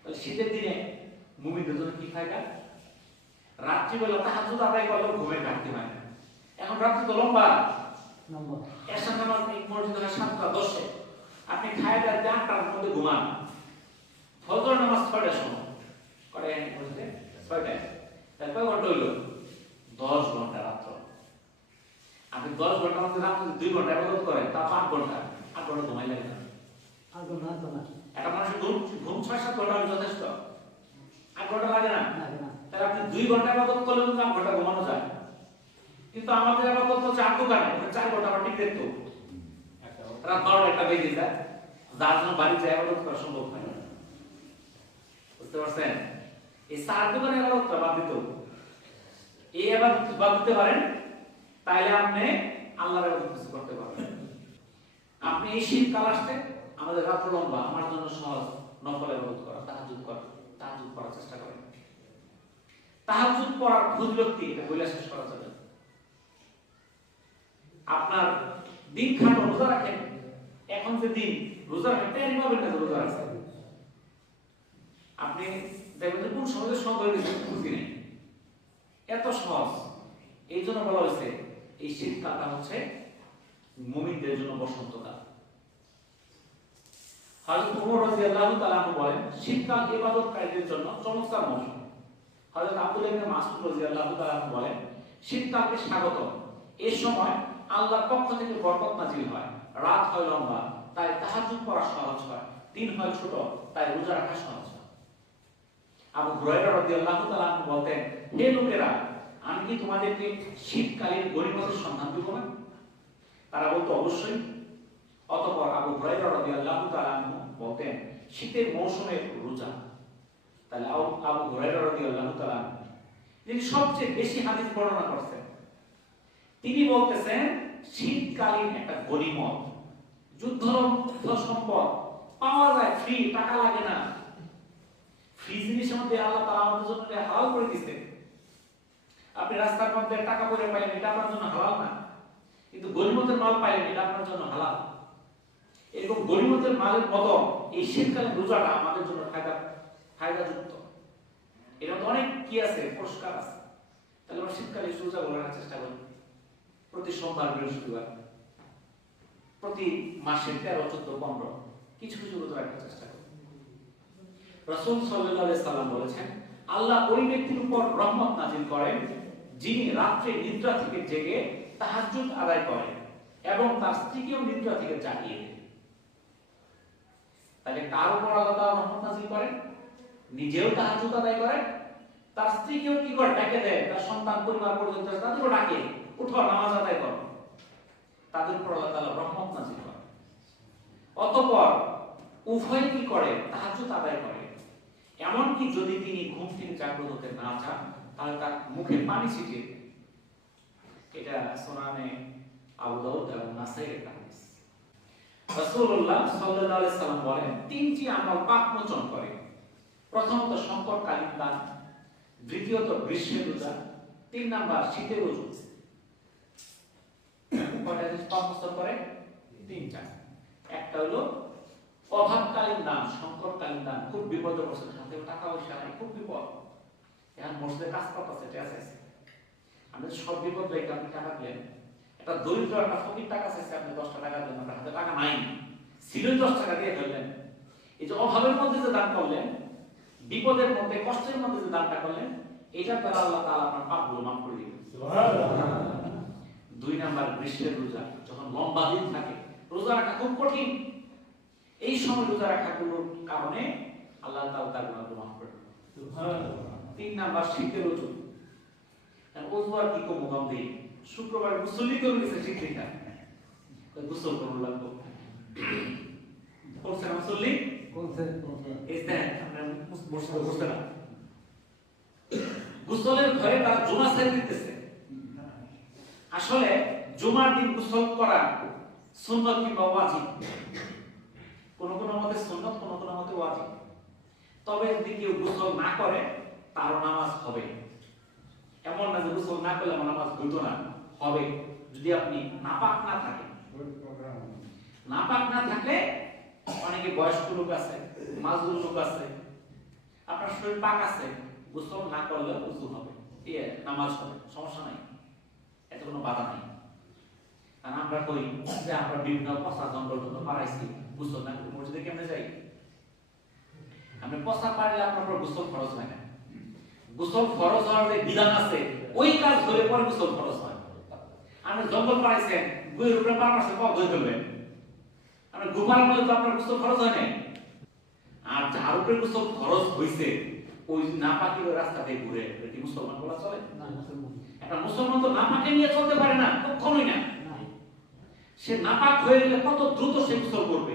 তাহলে শীতের দিনে মুমিনদের জন্য কি ফায়দা? রাত্রিবেলা তাহাজ্জুদ আদায় করলেও ঘুমের ঘাটতি হয় না। এখন রাত্রি তো লম্বা, এশার নামাজ এই মসজিদে হয় 7টা 10-এ, আপনি খায় দায় 8টার মধ্যে ঘুমান। ফজর নামাজ 6টার সময় করে মসজিদে 6টায়, তাহলে কয় ঘন্টা হইল? 10 ঘন্টা রাত্র। আপনি 10 ঘন্টার মধ্যে রাত্রে 2 ঘন্টা ইবাদত করেন, তা 8 ঘন্টা, 8 ঘন্টা ঘুমাই লাগে না? একটা মানুষের ঘুম 6-7 ঘন্টা হলে যথেষ্ট, 8 ঘন্টা লাগে না? তাহলে আপনি 2 ঘন্টা ইবাদত করলেও 8 ঘন্টা ঘুমানো যায়। কিন্তু আমাদের ইবাদত তো 4 দোকানে, 4 ঘন্টা আমরা ঠিক দেখতো, রাত 12টা বেজে যায়, যার জন্য বাড়ি যায় ইবাদত করা সম্ভব হয় না। বুঝতে পারছেন? এই 4 দোকানে ইবাদতটা বাদ দিত, এই ইবাদত বাদ দিতে পারেন, তাইলে আপনি আল্লাহর ইবাদত কিছু করতে পারবেন। আপনি এই শীতকাল আসতে আমাদের রাত লম্বা, আমার জন্য সহজ নফল ইবাদত করা, তাহাজ্জুদ করা, তাহাজ্জুদ করার চেষ্টা করেন। তাহাজ্জুদ পড়ার ফজিলত কি এটা বলে শেষ করা যাবে। আপনার দিন খাটো, রোজা রাখেন, এখন যে দিন রোজা রাখেন টাইম পাবেন না, রোজা রাখেন আপনি দেখবেন কোন সহজে সহজ হয়ে গেছে বুঝি নেই, এত সহজ। এই জন্য বলা হয়েছে এই শীতকালটা হচ্ছে মুমিনদের জন্য বসন্তকাল। হযরত ওমর রাদিয়াল্লাহু তাআলা আনহু বলেন শীতকাল ইবাদতকারীদের জন্য চমৎকার মৌসুম। হযরত আব্দুল্লাহ ইবনে মাসউদ রাদিয়াল্লাহু তাআলা আনহু বলেন শীতকালকে স্বাগত। এই সময় আল্লাহর পক্ষ থেকে বরকত নাজিল হয়, রাত হয় লম্বা তাই তাহাজ্জুদ পড়া সহজ হয়, দিন হয় ছোট তাই রোজা রাখা সহজ হয়। আবু হুরায়রা রাদিয়াল্লাহু তাআলা আনহু বলতেন হে লোকেরা, আমি কি তোমাদেরকে শীতকালীন গনিমতের সন্ধান দেব না? তারা বলতো অবশ্যই। অতঃপর আবু হুরায়রা রাদিয়াল্লাহু তাআলা আনহু বলতেন শীতের মৌসুমের রোজা। তাহলে আবু হুরায়রা রাদিয়াল্লাহু তাআলা আনহু যিনি সবচেয়ে বেশি হাদিস বর্ণনা করছেন, তিনি বলতেছেন শীতকালীন একটা গনিমত, যুদ্ধ সম্পদ পাওয়া যায় ফ্রি, টাকা লাগে না। ফ্রি জিনিসের মধ্যে আল্লাহ তাআলা আমাদের জন্য হালাল করে দিয়েছে। আপনি রাস্তার মধ্যে টাকা পয়সা পাইলেন, এটা আপনার জন্য হালাল না, কিন্তু গনিমতের মাল পাইলেন, এটা আপনার জন্য হালাল। এরকম গনিমতের মালের বদল এই শীতকালীন রোজাটা আমাদের জন্য ফায়দাযুক্ত। এর মধ্যে অনেক কি আছে, পুরস্কার আছে। তাহলে আমরা শীতকালে রোজা রাখার চেষ্টা করি, প্রতি সোমবার, বৃহস্পতিবার, প্রতি মাসে 13, 14, 15 কিছু কিছু রোজা রাখার চেষ্টা করি। রাসূল সাল্লাল্লাহু আলাইহি সাল্লাম বলেছেন আল্লাহ ওই ব্যক্তির উপর রহমত নাজিল করেন যিনি রাত্রে নিদ্রা থেকে জেগে তাহাজ্জুদ আদায় করে এবং তার স্ত্রীকেও নিদ্রা থেকে জাগিয়ে দেয়। তাহলে কার উপর আল্লাহ তাআলা রহমত নাজিল করেন? নিজেও তাহাজ্জুদ আদায় করে, তার স্ত্রীকেও কি করে ডাকে দেয়, তার সন্তান পরিবার পর্যন্ত তাদেরও ডাকে, উঠো নামাজ আদায় করো। তাদের উপর আল্লাহ তাআলা রহমত নাজিল করে। অতঃপর উভয় কি করে, তাহাজ্জুদ আদায় করে। এমনকি যদি তিনি ঘুম থেকে জাগ্রত হতে না চান তাহলে তার মুখে পানি ছিটিয়ে দেন। এটা সুনানে আবু দাউদ এবং নাসাইয়ের হাদিস। রাসূলুল্লাহ সাল্লাল্লাহু আলাইহি সাল্লাম বলেন তিনটি আমল পাপ মোচন করে। প্রথমত সংকটকালীন দান, দ্বিতীয়ত গ্রীষ্মের রোজা, 3 নাম্বার শীতের রোজা। কয়টা জিনিস পাপ মোচন করে? 3টা। একটা হলো অভাবকালীন দান, সংকটকালীন দান, খুব বিপদে পড়ছে, হাতে টাকা পয়সা নাই, খুব বিপদ, এখন মসজিদে কাজ করতেছে, এটা আছে, আমি সব বিপদ রেখে আপনি টাকা দিলেন। একটা দরিদ্র একটা ফকির টাকা চাইছে, আপনি 10টা টাকা দিলেন, আপনার হাতে টাকা নাই, ছিল 10 টাকা দিয়ে ফেললেন। এই যে অভাবের মধ্যে যে দান করলেন, বিপদের মধ্যে কষ্টের মধ্যে যে দানটা করলেন, এটা দ্বারা আল্লাহ তাআলা আপনার পাপগুলো মাফ করে দিবেন। সুবহানাল্লাহ। 2 নাম্বার গ্রীষ্মের রোজা, যখন লম্বা দিন থাকে, রোজা রাখা খুব কঠিন, এই সময় রোজা রাখাগুলোর কারণে আল্লাহ তাআলা তার গুনাহগুলো মাফ করে দেন। সুবহানাল্লাহ। 3 নাম্বার শীতের রোজা, ওজুয়ার কি কম কম দিই, শুক্রবার গোসলই করে গেছে শীত থেকে, গোসল করুন লাগবে, করছে না মুসল্লি, এই দেন আমরা বসতে না, গোসলের ঘরে তারা জুমা ছেড়ে দিতেছে। আসলে জুমার দিন গোসল করা সুন্নাত কিংবা ওয়াজিব, কোন কোন মতে সুন্নাত, কোন কোন মতে ওয়াজিব। তবে যদি কেউ গোসল না করে তার নামাজ হবে, এমন না যে গোসল না করলে নামাজ হইতো না, হবে। যদি আপনি নাপাক না থাকেন, নাপাক না থাকলে, অনেকে বয়স্ক লোক আছে, মাজদুর লোক আছে, আপনার শরীর পাক আছে, গোসল না করলে ওযু হবে, নামাজ হবে, সমস্যা নাই, এতে কোনো বাধা নাই। কারণ আমরা কই যে আমরা বিভিন্ন পচা জঙ্গল জন্য পারাইছি, গোসল না করে মসজিদে কেমনে যাই? আপনি পচা পারলে আপনার উপর গোসল খরচ হয় না। গোসল খরচ হওয়ার যে বিধান আছে, ওই কাজ ধরে পরে গোসল খরচ হয়। আপনি জঙ্গল পারাইছেন, গুয়ের উপরে পার মাসে কম ধরে ফেলবেন, আপনি ঘুমার মধ্যে তো আপনার গোসল খরচ হয় নাই। আর যার উপরে গোসল খরচ হয়েছে, ওই নাপাকি রাস্তা দিয়ে ঘুরে, কি মুসলমান বলা চলে? একটা মুসলমান তো নাপাকে নিয়ে চলতে পারে না, কখনোই না। সে নাপাক হয়ে গেলে কত দ্রুত সে গোসল করবে,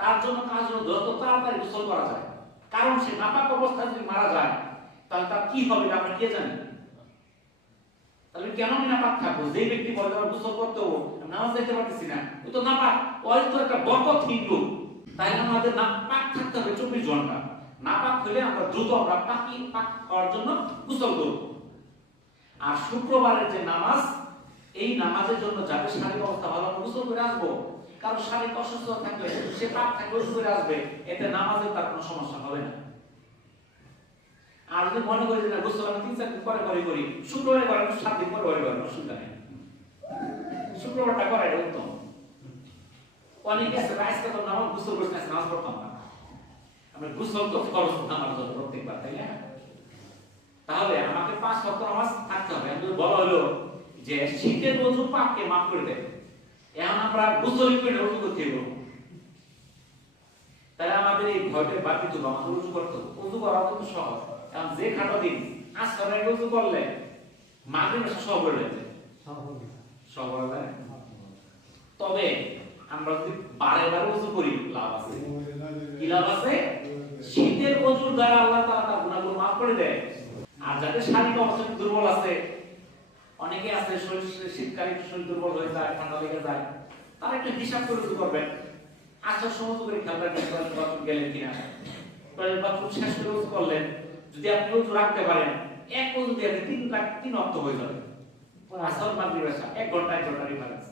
তার জন্য কাজ হলো যত তাড়াতাড়ি গোসল করা যায়। কারণ সে নাপাক অবস্থায় যদি মারা যায় তাহলে তার কি হবে আমরা কে জানি? তাহলে কেন আমি নাপাক থাকবো? যে ব্যক্তি বলে আমার গোসল করতে হবো, নামাজ দিতে পারতেছি না, ওই তো নাপাক, ওই তো একটা বরকতহীন লোক। তাহলে আমাদের নাপাক থাকতে হবে 24 ঘন্টা। নাপাক হলে আমরা দ্রুত আমরা পাক হওয়ার জন্য গোসল করব। আর শুক্রবারের যে নামাজ, এই নামাজের জন্য যাবে শারীরিক অবস্থা ভালো, গোসল করে আসবো। কারণ শারীরিক অসুস্থ থাকলে সে পাক থাকলে গোসল করে আসবে, এতে নামাজে তার কোনো সমস্যা হবে না। আর যদি মনে করি যে না গোসল আমি 3-4 দিন পরে করি, শুক্রবারে করেন, 7 দিন পরে করেন, অসুবিধা নেই। শুক্রবারটা করা এটা উত্তম। অনেকে আছে আজকে তো নামাজ গোসল করতে আছে, নামাজ পড়তাম না। আমরা গোসল তো ফরজ আমার জন্য প্রত্যেকবার, তাই না? তাহলে আমাকে 5 ওয়াক্ত নামাজ থাকতে হবে। আমি বলা হলো যে শীতের ওযু পাপকে মাফ করে দেয়, এখন আমরা গোসল করে ওযু করতে হবে, তাহলে আমাদের এই ভয়টা বাদ দিতে হবে, আমাদের ওযু করতে হবে। ওযু করা তো সহজ, এখন যে খাটো দিন আসরে ওযু করলে মাগরিবের সব হয়ে যাবে, সব হয়ে যাবে। তবে আমরা যদি বারে বারে ওযু করি লাভ আছে, কি লাভ আছে? শীতের ওযুর দ্বারা আল্লাহ তাআলা তার গুনাহগুলো মাফ করে দেয়। আর যাদের শারীরিক অবস্থা দুর্বল আছে, অনেকে আছে শীতকালে শরীর দুর্বল হয়ে যায়, ঠান্ডা লেগে যায়, তারা একটু হিসাব করে ওযু করবেন। আসার সময় করে খেয়াল রাখবেন বাথরুম গেলেন কিনা, বাথরুম শেষ করে ওযু করলেন। যদি আপনি ওযু রাখতে পারেন, এক ওযু দিয়ে 3 ওয়াক্ত হয়ে যাবে। আসর মাগরিব এশা 1 ঘন্টা ডিফারেন্স,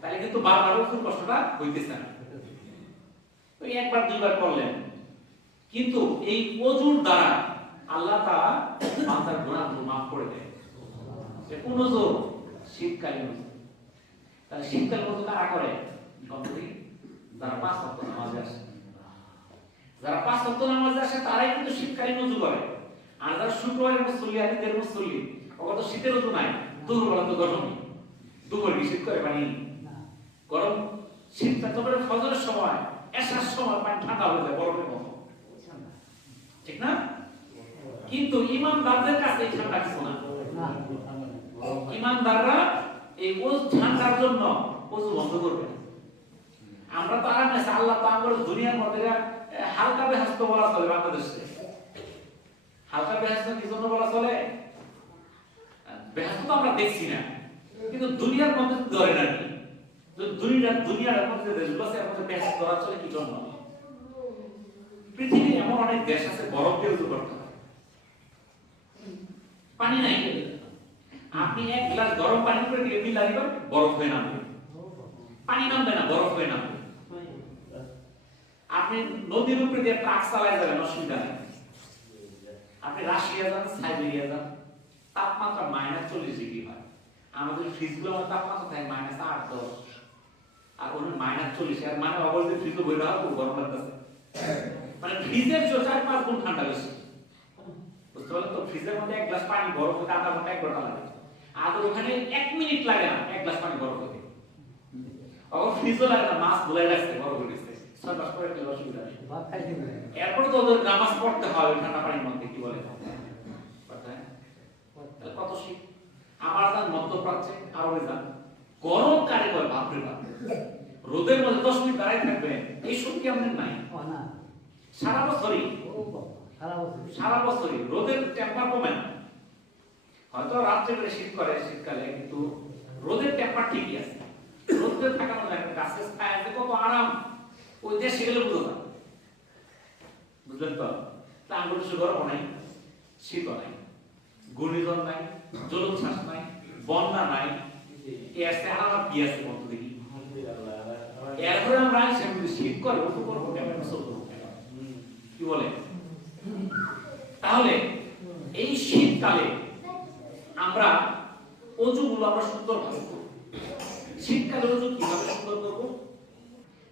তাহলে কিন্তু বারবার ওযুর কষ্টটা হইতেছে না। তো একবার দুইবার করলেন, কিন্তু এই ওযুর দ্বারা আল্লাহ তাআলা বান্দার গুনাহগুলো মাফ করে দেয়। যে কোন ওযু? শীতকালীন ওযু। তাহলে শীতকালীন ওযু কারা করে? যারা 5 ওয়াক্ত নামাজে আসে, যারা 5 ওয়াক্ত নামাজে আসে তারাই কিন্তু শীতকালীন ওযু করে। আর যারা শুক্রবারের মুসল্লি, আদিদের মুসল্লি, ওরা তো শীতের ওযু নাই, দুপুরবেলা তো গরমই, দুপুরে শীত করে পানি গরম, শীতটা তো ফজরের সময়, এশার সময় পানি ঠান্ডা হয়ে যায় বরফের মতো, ঠিক না? কিন্তু ইমানদারদের কাছে এই ঠান্ডা কিছু না। ইমানদাররা এই ওযু ঠান্ডার জন্য ওযু বন্ধ করবে না। আমরা তো আরাম আছে, আল্লাহ তো আমাদের দুনিয়ার মধ্যে হালকা বেহাস্ত বলা চলে বাংলাদেশে। হালকা বেহাস্ত কি জন্য বলা চলে? বেহাস্ত তো আমরা দেখছি না, কিন্তু দুনিয়ার মধ্যে ধরে না। দুনিয়ার মধ্যে দেশগুলো আছে, এর মধ্যে বেহাস্ত ধরা চলে কি জন্য? পৃথিবীর এমন অনেক দেশ আছে বরফ দিয়ে ওযু করতে হয়, পানি নাই। আপনি 1 গ্লাস গরম পানি করে দিয়ে মিলা দিবেন, বরফ হয়ে নামবে, পানি নামবে না, বরফ হয়ে নামবে। আপনি নদীর উপরে দিয়ে ট্রাক চালায় যাবেন, অসুবিধা নেই। আপনি রাশিয়া যান, সাইবেরিয়া যান, তাপমাত্রা -40 ডিগ্রি হয়। আমাদের ফ্রিজগুলোর মধ্যে তাপমাত্রা থাকে -8, 10, আর ওখানে -40। এর মানে অবশ্যই ফ্রিজও বই রাখা খুব গরম লাগতেছে, মানে ফ্রিজের 4-5 গুণ ঠান্ডা বেশি। বুঝতে পারলেন তো? ফ্রিজের মধ্যে 1 গ্লাস পানি বরফ হতে আধা ঘন্টা 1 ঘন্টা লাগে, আর ওখানে 1 মিনিট লাগে না 1 গ্লাস পানি বরফ হতে। আবার ফ্রিজও লাগে না, মাছ ধুলাই রাখতে বরফ হয়ে গেছে, 6 মাস পরে খেলে অসুবিধা নেই। এরপরে তো ওদের নামাজ পড়তে হবে ঠান্ডা পানির মধ্যে, কি বলে কত শীত। আমার যান মধ্যপ্রাচ্যে, আরবে যান, গরম কারে করে বাপরে বাপ, রোদের মধ্যে 10 মিনিট দাঁড়ায় থাকবে, এই শক্তি আমাদের নাই। সারা বছরই রোদের টেম্পার কমে না। হয়তো রাত্রে করে শীত করে শীতকালে, কিন্তু রোদের টেম্পার ঠিকই আছে। রোদে থাকানো যায়, গাছের ছায়াতে কত আরাম, ওই দেশে গেলে বুঝো না। বুঝলেন তো? আঙ্গুল গরম নাই, শীতও নাই, ঘূর্ণিঝড় নাই, জলোচ্ছ্বাস নাই, বন্যা নাই, আরাম কি আছে বলতো দেখি। এরপরে আমরা শীত করে ওষুধ করবো কেমন, কি বলে? তাহলে এই শীতকালে আমরা ওযুগুলো আমরা সুন্দর ভাবে করব। শীতকালে ওযু কিভাবে সুন্দর করব?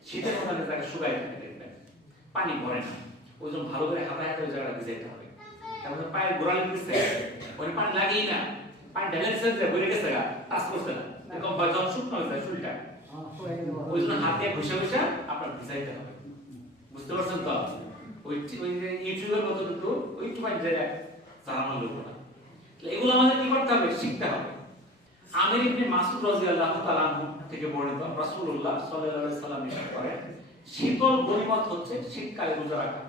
শীতের মধ্যে জায়গা শুকায় থাকে, দেখবেন পানি পড়ে না, ওই জন্য ভালো করে হাতে হাতে ওই জায়গাটা ভিজাইতে হবে। তারপরে পায়ের গোড়ালি দিচ্ছে, ওই পানি লাগেই না, পানি ঢেলে দিচ্ছে যে বইরে গেছে গা, টাচ করছে না, এরকম যখন শুকনো হয়ে যায় শরীরটা, ওই জন্য হাত দিয়ে ঘষে ঘষে আপনার ভিজাইতে হবে। বুঝতে পারছেন তো? ওই যে ইউটিউবের মতো কিন্তু ওই একটু পানি যায় জানানো লোক না। এগুলো আমাদের কি করতে হবে? শিখতে হবে। আমির ইবনে মাসউদ রাদিয়াল্লাহু তাআলা আনহু থেকে বর্ণিত, রাসূলুল্লাহ সাল্লাল্লাহু আলাইহি সাল্লাম ইরশাদ করেন, শীতল গনিমত হচ্ছে শীতকালে রোজা রাখা।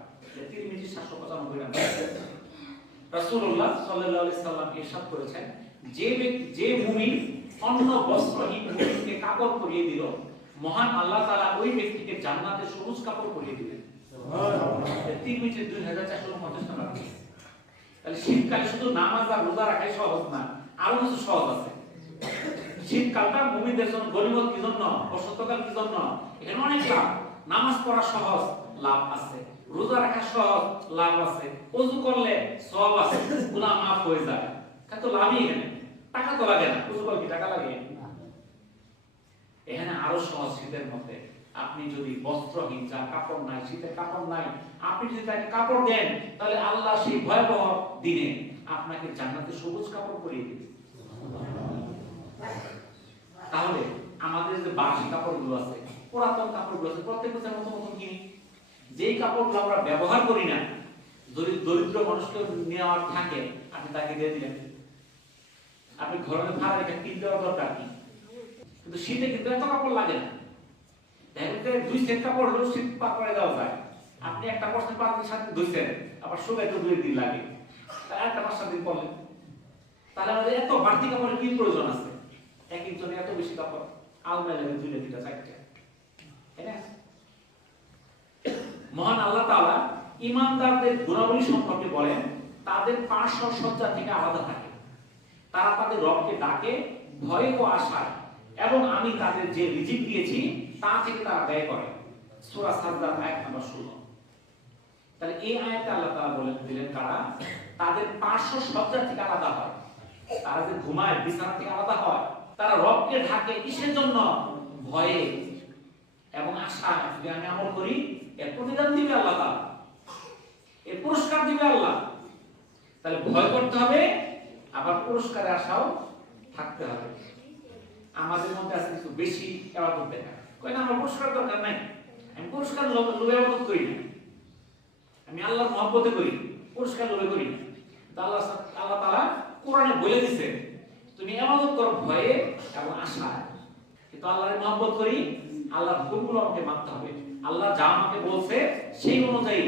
তিরমিজি 795 নম্বর। রাসূলুল্লাহ সাল্লাল্লাহু আলাইহি সাল্লাম ইরশাদ করেছেন, যে মুমিন অন্য বস্ত্রহীন মুমিনকে কাপড় পরিয়ে দিল, মহান আল্লাহ তাআলা ওই ব্যক্তিকে জান্নাতে সবুজ কাপড় পরিয়ে দিবেন। সুবহানাল্লাহ। তিরমিজি 2450 নম্বর। তাহলে শীতকালে শুধু নামাজ আর রোজা রাখাই সহজ না, আরো কিছু সহজ আছে। শীতকালটা মুমিনদের জন্য গনিমত কি জন্য, বসন্তকাল কি জন্য? এখানে অনেক লাভ। নামাজ পড়া সহজ, লাভ আছে। রোজা রাখা সহজ, লাভ আছে। ওযু করলে সওয়াব আছে, গুনাহ মাফ হয়ে যায়। কত লাভই এখানে, টাকা তো লাগে না। ওযু করলে কি টাকা লাগে? এখানে আরো সহজ শীতের মধ্যে। আপনি যদি বস্ত্রহীন, যার কাপড় নাই, শীতের কাপড় নাই, আপনি যদি তাকে কাপড় দেন, তাহলে আল্লাহ সেই ভয়াবহ দিনে আপনাকে জান্নাতে সবুজ কাপড় পরিয়ে দিবে। তাহলে আমাদের যে বাসি কাপড়গুলো আছে, পুরাতন কাপড়গুলো আছে, প্রত্যেক বছর নতুন নতুন কিনি। যেই কাপড়গুলো আমরা ব্যবহার করি না, দরিদ্র মানুষকে নেওয়ার থাকে, আপনি তাকে দিয়ে দিলেন। আপনি ঘরে ভাড়া রেখে কিনতে দেওয়ার দরকার কি? কিন্তু শীতে কিন্তু এত কাপড় লাগে না। দেখতে 2 সেট কাপড় হলো শীত পার করে দেওয়া যায়। আপনি একটা পরছেন 5 দিন 7 দিন ধুইছেন, আবার শুকাইতে 2 দিন লাগে, তাহলে একটা 5-7 দিন পরলেন। তাহলে আমাদের এত বাড়তি কাপড়ের কি প্রয়োজন আছে? এক একজনে এত বেশি কাপড় আলমারি লাগে 2টা 3টা 4টা, তাই না? মহান আল্লাহ তাআলা ঈমানদারদের গুণাবলী সম্পর্কে বলেন, তাদের পার্শ্ব সজ্জা থেকে আলাদা থাকে, তারা তাদের রবকে ডাকে ভয়ে ও আশায়, এবং আমি তাদের যে রিজিক দিয়েছি তা থেকে তারা ব্যয় করে। সূরা সাজদা আয়াত নাম্বার 16। তাহলে এই আয়াতে আল্লাহ তাআলা বলেন দিলেন কারা? তাদের পার্শ্ব সজ্জা থেকে আলাদা হয়, তারা যে ঘুমায় বিছানা থেকে আলাদা হয়, তারা রবকে ডাকে কিসের জন্য? ভয়ে এবং আশায়। যদি আমি আমল করি এর প্রতিদান দিবে আল্লাহ তাআলা, এর পুরস্কার দিবে আল্লাহ। তাহলে ভয় করতে হবে, আবার পুরস্কারের আশাও থাকতে হবে। আমাদের মধ্যে আছে কিছু বেশি ইবাদত দেখা, কই না আমার পুরস্কার দরকার নাই, আমি পুরস্কার লোভে ইবাদত করি না, আমি আল্লাহর মহব্বতে করি, পুরস্কার লোভে করি না। আল্লাহ তাআলা কোরআনে বলে দিয়েছে তুমি ইবাদত করো ভয়ে এবং আশায়। কিন্তু আল্লাহর মহব্বত করি, আল্লাহর হুকুমগুলো আমাকে মানতে হবে, আল্লাহ যা আমাকে বলছে সেই অনুযায়ী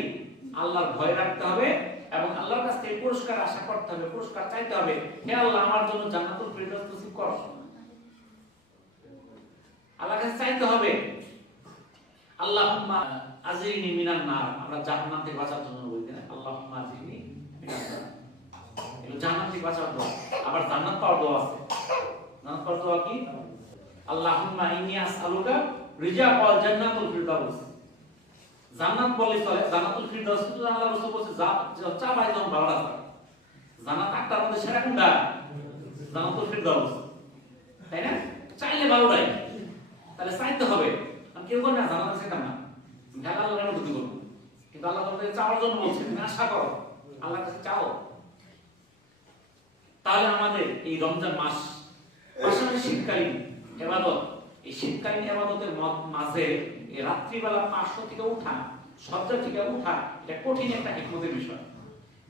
আল্লাহর ভয় রাখতে হবে এবং আল্লাহর কাছ থেকে পুরস্কার আশা করতে হবে, পুরস্কার চাইতে হবে। হে আল্লাহ, আমার জন্য জান্নাতুল ফিরদাউস নসিব করো। আল্লাহর কাছে চাইতে হবে। আল্লাহুম্মা আজিরনি মিনান নার, আমরা জাহান্নাম থেকে বাঁচার জন্য বলতে না, আল্লাহুম্মা আজিরনি মিনান নার, এটা জাহান্নাম থেকে বাঁচার দোয়া। আবার জান্নাত পাওয়ার দোয়া আছে। জান্নাত পাওয়ার দোয়া কি? আল্লাহুম্মা ইন্নী আসআলুকা রিজাকাল জান্নাতুল ফিরদাউস। জান্নাত বলে চলে, জান্নাতুল ফিরদাউস কিন্তু আল্লাহর রাসূল বলেছে চা পাই যখন ভালো লাগে। জান্নাত আটটার মধ্যে সেরা কোনটা? জান্নাতুল ফিরদাউস, তাই না? চাইলে ভালো লাগে, তাহলে চাইতে হবে। আমি কেউ করে না জান্নাত চাইতাম না, ঢাকা আল্লাহর নামে দুটি করব, কিন্তু আল্লাহ তোমাদের চাওয়ার জন্য বলছেন, তুমি আশা করো, আল্লাহর কাছে চাও। তাহলে আমাদের এই রমজান মাস, পাশাপাশি শীতকালীন ইবাদত, এই শীতকালীন ইবাদতের মাঝে এই রাত্রিবেলা 500 থেকে উঠা, সজ্জা থেকে উঠা, এটা কঠিন একটা হিকমতের বিষয়।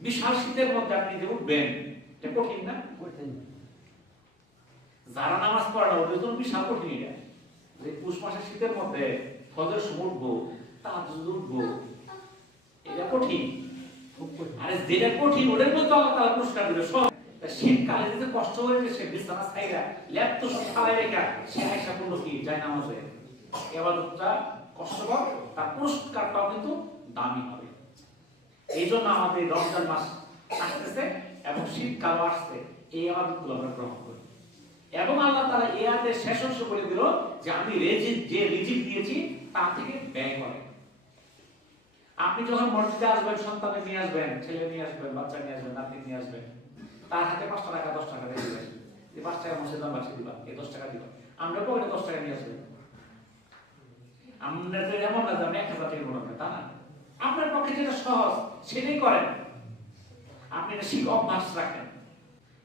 বিশাল শীতের মধ্যে আপনি যে উঠবেন, এটা কঠিন না? যারা নামাজ পড়ে না ওদের জন্য বিশাল কঠিন এটা, যে পুষ মাসের শীতের মধ্যে ফজরের সময় উঠবো, তাহাজ্জুদ উঠবো, এটা কঠিন। আরে যেটা কঠিন ওদের মধ্যে আল্লাহ তাআলা পুরস্কার দিবে সব। শীতকালে যে কষ্ট হয়েছে, সে বিছানা ছাইরা ল্যাপ তো সব ফালাই রেখা সে আয়সা করলো কি যায় নামাজে, ইবাদতটা কষ্টকর, তার পুরস্কারটাও কিন্তু দামি হবে। এই জন্য আমাদের রমজান মাস আসতেছে এবং শীতকালও আসছে, এই ইবাদতগুলো আমরা গ্রহণ করি। এবং আল্লাহ তাআলা এই আয়াতের শেষ অংশ বলে দিল যে আমি যে রিজিক দিয়েছি তা থেকে ব্যয় করে। আপনি যখন মসজিদে আসবেন, সন্তান নিয়ে আসবেন, ছেলে নিয়ে আসবেন, বাচ্চা নিয়ে আসবেন, নাতি নিয়ে আসবেন, তার হাতে 5 টাকা 10 টাকা দিয়ে দিবেন, যে 5 টাকা মসজিদে বাঁচিয়ে দিবা, এই 10 টাকা দিবা। আমরা পকেটে 10 টাকা নিয়ে আসবেন, আমরা তো এমন না যে আমি 1000 টাকা গুণাবেন, তা না। আপনার পক্ষে যেটা সহজ সেটাই করেন, আপনি এটা শিখ অভ্যাস রাখেন।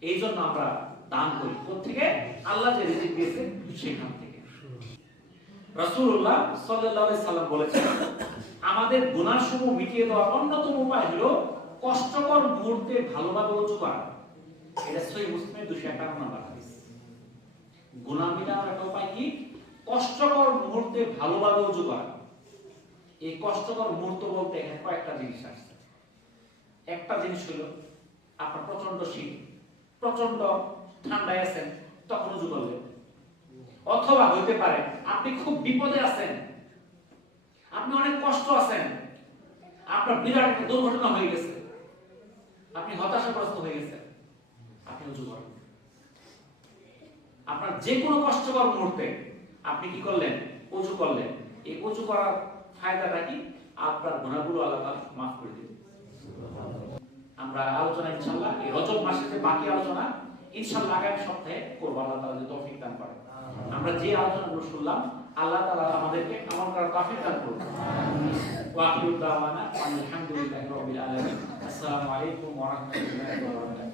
এই জন্য আমরা দান করি কোত্থেকে? আল্লাহ যে রিজিক দিয়েছেন সেখান থেকে। রাসূলুল্লাহ সাল্লাল্লাহু আলাইহি সাল্লাম বলেছেন, আমাদের গুনাহসমূহ মিটিয়ে দেওয়ার অন্যতম উপায় হলো কষ্টকর মুহূর্তে ভালোভাবে ওযু করা। এটা সহিহ মুসলিমের 251 নম্বর হাদিস। গুনাহ মিটানোর একটা উপায় কি? কষ্টকর মুহূর্তে ভালোভাবে ওযু করা। এই কষ্টকর মুহূর্ত বলতে এখানে কয়েকটা জিনিস আছে। একটা জিনিস হলো আপনার প্রচন্ড শীত, প্রচন্ড ঠান্ডায় আছেন, তখন ওযু করলেন। অথবা হইতে পারে আপনি খুব বিপদে আছেন, আপনি অনেক কষ্ট আছেন, আপনার বিরাট একটা দুর্ঘটনা হয়ে গেছে, আপনি হতাশাগ্রস্ত হয়ে গেছেন, আপনি ওযু করেন। আপনার যে কোনো কষ্টকর মুহূর্তে আপনি কি করলেন? ওযু করলেন। এই ওযু করার ফায়দাটা কি? আপনার গুনাহগুলো আল্লাহ তাআলা মাফ করে দিবেন। আমরা আলোচনা ইনশাআল্লাহ এই রজব মাসের যে বাকি আলোচনা ইনশাআল্লাহ আগামী সপ্তাহে করব, আল্লাহ তাআলা যদি তৌফিক দান করেন। আমরা যে আলোচনাগুলো শুনলাম আল্লাহ তাআলা আমাদেরকে আমল করার তৌফিক দান করুন। ওয়া আখিরু দাওয়ানা আলহামদুলিল্লাহি রাব্বিল আলামিন। আসসালামু আলাইকুম ওয়া রাহমাতুল্লাহি ওয়া বারাকাতুহু।